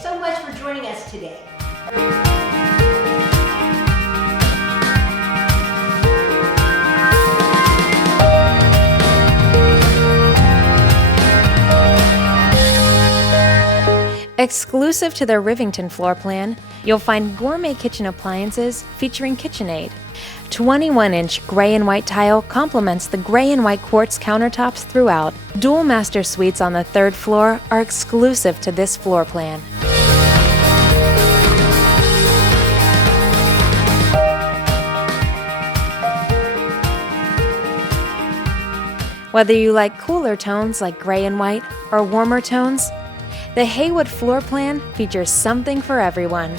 so much for joining us today. Exclusive to their Rivington floor plan, you'll find gourmet kitchen appliances featuring KitchenAid. 21-inch gray and white tile complements the gray and white quartz countertops throughout. Dual master suites on the third floor are exclusive to this floor plan. Whether you like cooler tones like gray and white or warmer tones, the Haywood floor plan features something for everyone,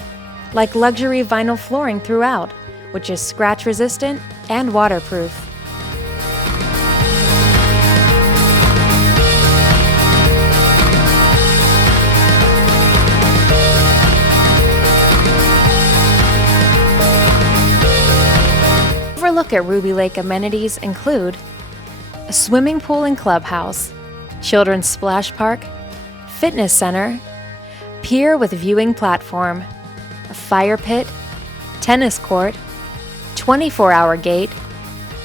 like luxury vinyl flooring throughout, which is scratch-resistant and waterproof. Overlook at Ruby Lake amenities include a swimming pool and clubhouse, children's splash park, fitness center, pier with viewing platform, a fire pit, tennis court, 24-hour gate,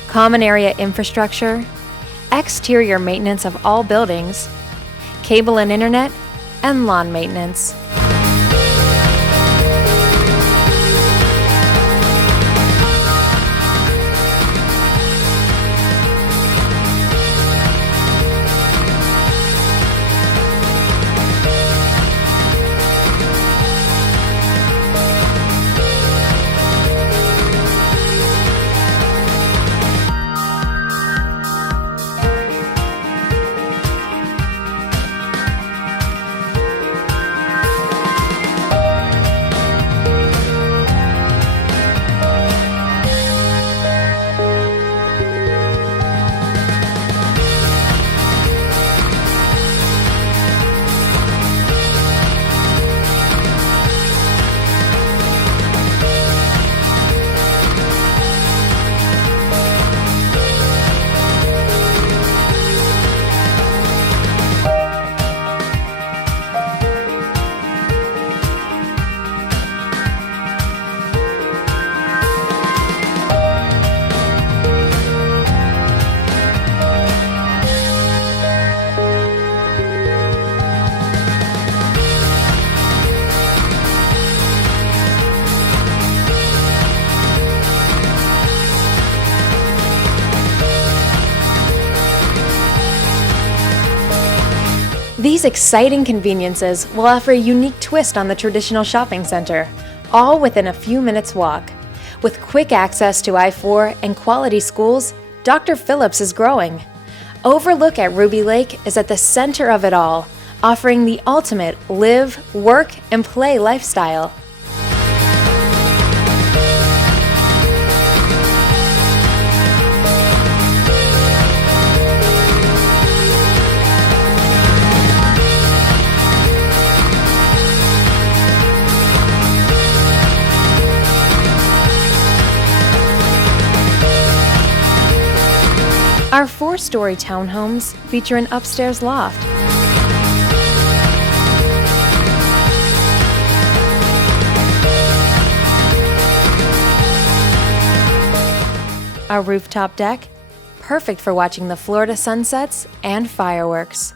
common area infrastructure, exterior maintenance of all buildings, cable and internet, and lawn maintenance. These exciting conveniences will offer a unique twist on the traditional shopping center, all within a few minutes' walk. With quick access to I-4 and quality schools, Dr. Phillips is growing. Overlook at Ruby Lake is at the center of it all, offering the ultimate live, work, and play lifestyle. Our 4-story townhomes feature an upstairs loft, a rooftop deck, perfect for watching the Florida sunsets and fireworks.